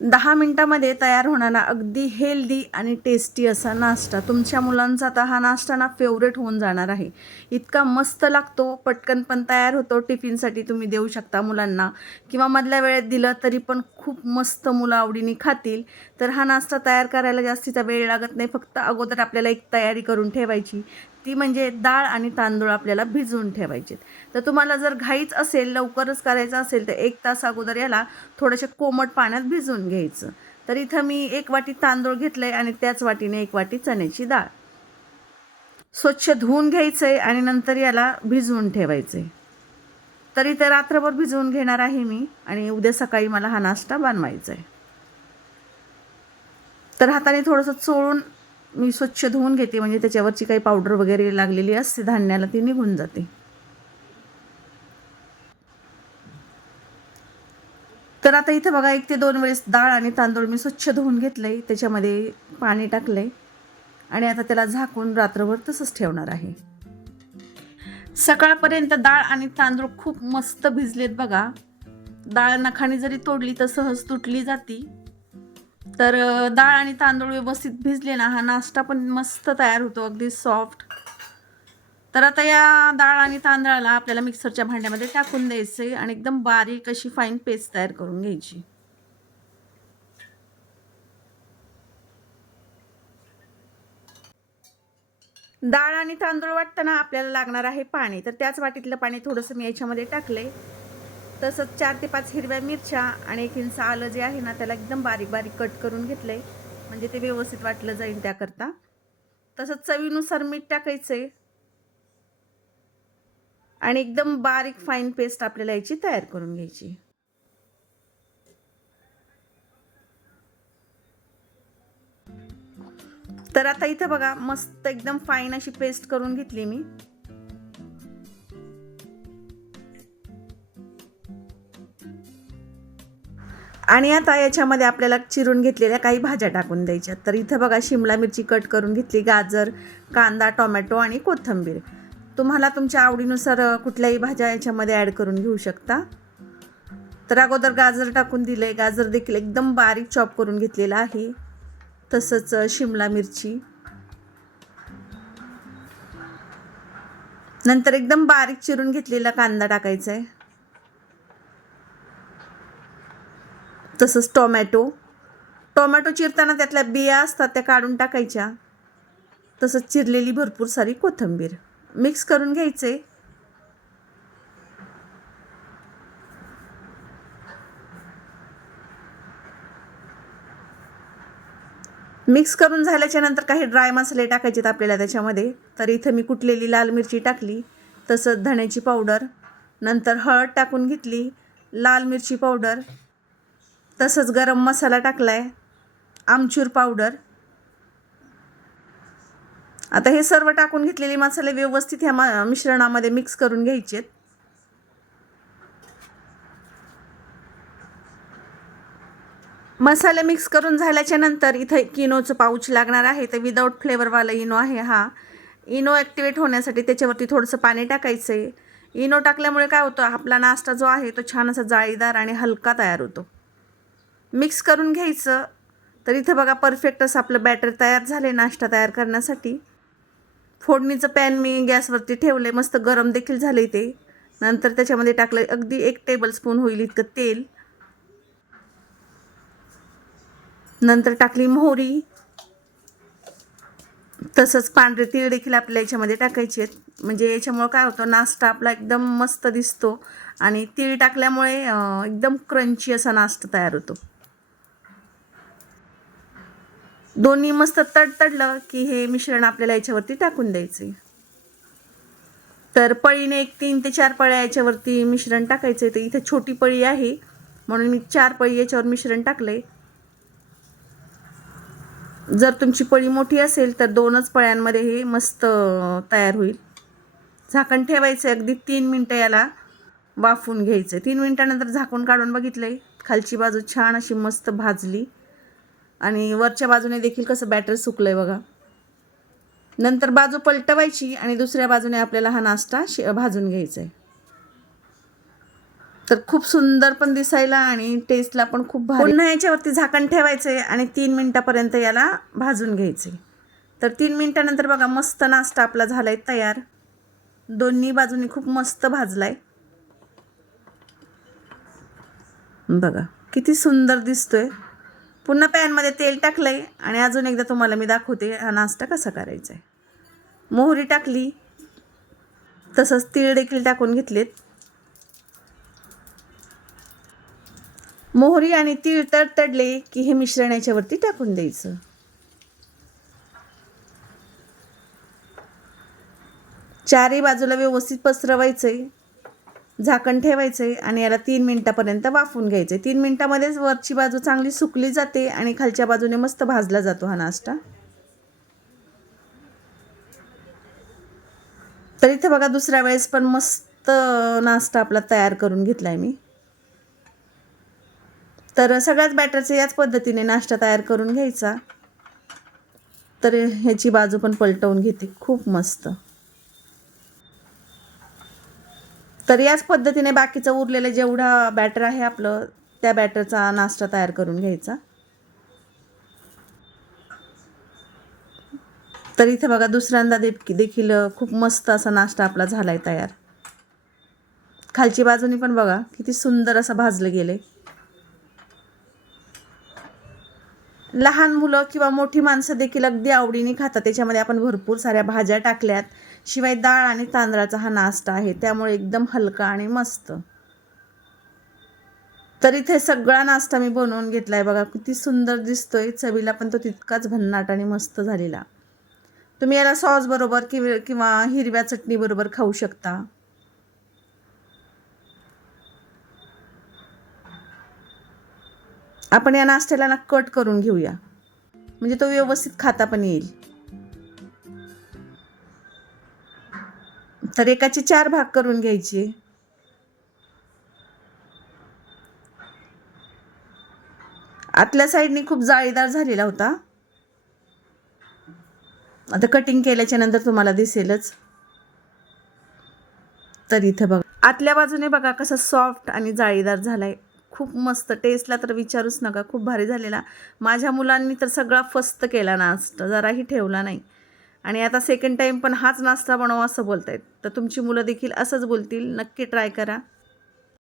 दहा मिनटामध्ये तयार होणारा अगदी हेल्दी आणि टेस्टी असा नाश्ता तुमच्या मुलांचा आता हा नाश्ता ना फेवरेट होऊन जाणार आहे. इतका मस्त लागतो पटकन पण तयार होतो टिफिनसाठी तुम्ही देऊ शकता मुलांना. किंवा मधल्या वेळेत दिलं तरी पण खूप मस्त मुलं आवडीने खातील. तर हा नाश्ता तयार करायला जास्तीचा वेळ लागत नाही फक्त अगोदर आपल्याला एक तयारी करून ठेवायची. ती म्हणजे डाळ आणि तांदूळ आपल्याला भिजवून ठेवायचे तर तुम्हाला जर घाईच असेल लवकरच करायचं असेल तर एक तास अगोदर याला थोडेसे कोमट पाण्यात भिजवून घ्यायचं. तर इथं मी एक वाटी तांदूळ घेतलं आहे आणि त्याच वाटीने एक वाटी चण्याची डाळ. स्वच्छ धुवून घ्यायचं आहे आणि नंतर याला भिजवून ठेवायचं आहे तर ते रात्रभर भिजवून घेणार आहे मी आणि उद्या सकाळी मला हा नाश्ता बनवायचा आहे तर हाताने थोडंसं चोळून मी स्वच्छ धुवून घेते म्हणजे त्याच्यावरची काही पावडर वगैरे लागलेली असते धान्याला ती निघून जाते. तर आता इथं बघा एक ते दोन वेळेस डाळ आणि तांदूळ मी स्वच्छ धुवून घेतलंय त्याच्यामध्ये पाणी टाकलंय आणि आता त्याला झाकून रात्रभर तसंच ठेवणार आहे. सकाळपर्यंत डाळ आणि तांदूळ खूप मस्त भिजलेत बघा. डाळ नखाने जरी तोडली तर सहज तुटली जाती. तर डाळ आणि तांदूळ व्यवस्थित भिजले ना हा नाश्ता पण मस्त तयार होतो अगदी सॉफ्ट तर आता या डाळ आणि तांदळाला आपल्याला मिक्सरच्या भांड्यामध्ये टाकून द्यायचे आणि एकदम बारीक अशी फाईन पेस्ट तयार करून घ्यायची. डाळ आणि तांदूळ वाटताना आपल्याला लागणार आहे पाणी. तर त्याच वाटीतलं पाणी थोडंसं मी याच्यामध्ये टाकलंय. तसंच चार ते पाच हिरव्या मिरच्या आणि एक इंच आलं जे आहे ना त्याला एकदम बारीक बारीक कट करून घेतलं आहे म्हणजे ते व्यवस्थित वाटलं जाईल त्याकरता. तसंच चवीनुसार मीठ टाकायचं आहे आणि एकदम बारीक फाईन पेस्ट आपल्याला याची तयार करून घ्यायची. तर आता इथं बघा मस्त एकदम फाईन अशी पेस्ट करून घेतली मी. आणि आता याच्यामध्ये आपल्याला चिरून घेतलेल्या काही भाज्या टाकून द्यायच्या. तर इथं बघा शिमला मिरची कट करून घेतली गाजर कांदा टोमॅटो आणि कोथिंबीर. तुम्हाला तुमच्या आवडीनुसार कुठल्याही भाज्या याच्यामध्ये ॲड करून घेऊ शकता. तर अगोदर गाजर टाकून दिलं आहे गाजर देखील एकदम बारीक चॉप करून घेतलेला आहे. तसंच शिमला मिरची. नंतर एकदम बारीक चिरून घेतलेला कांदा टाकायचा आहे तसंच टोमॅटो. टोमॅटो चिरताना त्यातल्या बिया असतात त्या काढून टाकायच्या. तसंच चिरलेली भरपूर सारी कोथिंबीर. मिक्स करून घ्यायचे. मिक्स करून झाल्याच्यानंतर काही ड्राय मसाले टाकायचेत आपल्याला त्याच्यामध्ये. तर इथं मी कुटलेली लाल मिरची टाकली. तसंच धण्याची पावडर नंतर हळद टाकून घेतली. लाल मिरची पावडर तसंच गरम मसाला टाकला आहे आमचूर पावडर आता हे सर्व टाकून घेतलेले मसाले व्यवस्थित ह्या म- मिश्रणामध्ये मिक्स करून घ्यायचेत. मसाले मिक्स करून झाल्याच्यानंतर इथं किनोचं पाऊच लागणार आहे. तर विदाऊट फ्लेवरवाला इनो आहे हा. इनो ॲक्टिवेट होण्यासाठी त्याच्यावरती थोडंसं पाणी टाकायचं आहे इनो टाकल्यामुळे काय होतं आपला नाश्ता जो आहे तो छान असा जाळीदार आणि हलका तयार होतो. मिक्स करून घ्यायचं. तर इथं बघा परफेक्ट असं आपलं बॅटर तयार झाले नाश्ता तयार करण्यासाठी. फोडणीचं पॅन मी गॅसवरती ठेवले मस्त गरम देखील झाले ते. नंतर त्याच्यामध्ये टाकलं अगदी एक टेबल स्पून होईल इतकं तेल. नंतर टाकली मोहरी. तसंच पांढरे तीळ देखील आपल्या याच्यामध्ये टाकायचे आहेत. म्हणजे याच्यामुळं काय होतं नाश्ता आपला एकदम मस्त दिसतो. आणि तीळ टाकल्यामुळे एकदम क्रंची असा नाश्ता तयार होतो. दोन्ही मस्त तडतडलं की हे मिश्रण आपल्याला याच्यावरती टाकून द्यायचे तर पळीने एक तीन ते चार पळ्या याच्यावरती मिश्रण टाकायचं आहे तर इथे छोटी पळी आहे म्हणून मी चार पळी याच्यावर मिश्रण टाकले जर तुमची पळी मोठी असेल तर दोनच पळ्यांमध्ये हे मस्त तयार होईल. झाकण ठेवायचं अगदी तीन मिनटं याला वाफून घ्यायचं तीन मिनटानंतर झाकून काढून बघितलंय. खालची बाजू छान अशी मस्त भाजली. आणि वरच्या बाजूने देखील कसं बॅटर सुकलंय बघा. नंतर बाजू पलटवायची आणि दुसऱ्या बाजूने आपल्याला हा नाश्ता शे भाजून घ्यायचा आहे तर खूप सुंदर पण दिसायला आणि टेस्टला पण खूप पुन्हा याच्यावरती झाकण ठेवायचे आणि तीन मिनटापर्यंत याला भाजून घ्यायचे तर तीन मिनटानंतर बघा मस्त नाश्ता आपला झालाय तयार. दोन्ही बाजूनी खूप मस्त भाजलाय. बघा किती सुंदर दिसतोय. पुन्हा पॅनमध्ये तेल टाकलं आहे आणि अजून एकदा तुम्हाला मी दाखवते हा नाश्ता कसा करायचा आहे मोहरी टाकली तसंच तीळ देखील टाकून घेतलेत. मोहरी आणि तीळ तडतडले की हे मिश्रण याच्यावरती टाकून द्यायचं. चारही बाजूला व्यवस्थित पसरवायचं आहे झाकण ठेवायचं आहे आणि याला तीन मिनटापर्यंत वाफून घ्यायचे. तीन मिनटामध्येच वरची बाजू चांगली सुकली जाते आणि खालच्या बाजूने मस्त भाजला जातो हा नाश्ता. तर इथे बघा दुसऱ्या वेळेस पण मस्त नाश्ता आपला तयार करून घेतला आहे मी. तर सगळ्याच बॅटरचे याच पद्धतीने नाश्ता तयार करून घ्यायचा. तर ह्याची बाजू पण पलटवून घेते खूप मस्त. तर याच पद्धतीने बाकीचं उरलेलं जेवढा बॅटर आहे आपलं त्या बॅटरचा नाश्ता तयार करून घ्यायचा. तर इथे बघा दुसऱ्यांदा देखी देखील खूप मस्त असा नाश्ता आपला झाला आहे तयार. खालची बाजूनी पण बघा किती सुंदर असं भाजलं गेलं आहे लहान मुलं किंवा मोठी माणसं देखील अगदी आवडीने खातात. त्याच्यामध्ये आपण भरपूर साऱ्या भाज्या टाकल्यात. शिवाय डाळ आणि तांदळाचा हा नाश्ता आहे. त्यामुळे एकदम हलका आणि मस्त. तर इथे सगळा नाश्ता मी बनवून घेतलाय. बघा किती सुंदर दिसतोय. चवीला पण तो तितकाच भन्नाट आणि मस्त झालेला. तुम्ही याला सॉस बरोबर किंवा हिरव्या चटणी बरोबर खाऊ शकता. आपण या नाश्त्याला ना कट करून घेऊया. म्हणजे तो व्यवस्थित खाता पण येईल. तर एकाचे चार भाग करून घ्यायचे. आतल्या साईडने खूप जाळीदार झालेला होता. आता कटिंग केल्याच्यानंतर तुम्हाला दिसेलच. तर इथं बघा. आतल्या बाजूने बघा कसा सॉफ्ट आणि जाळीदार झालाय. खूप मस्त. टेस्टला तर विचारूच नका. खूप भारी झालेला. माझ्या मुलांनी तर सगळा फस्त केला नाश्ता. जराही ठेवला नाही. आणि आता सेकंड टाईम पण हाच नाश्ता बनवा असं बोलतायत. तर तुमची मुलं देखील असंच बोलतील. नक्की ट्राय करा.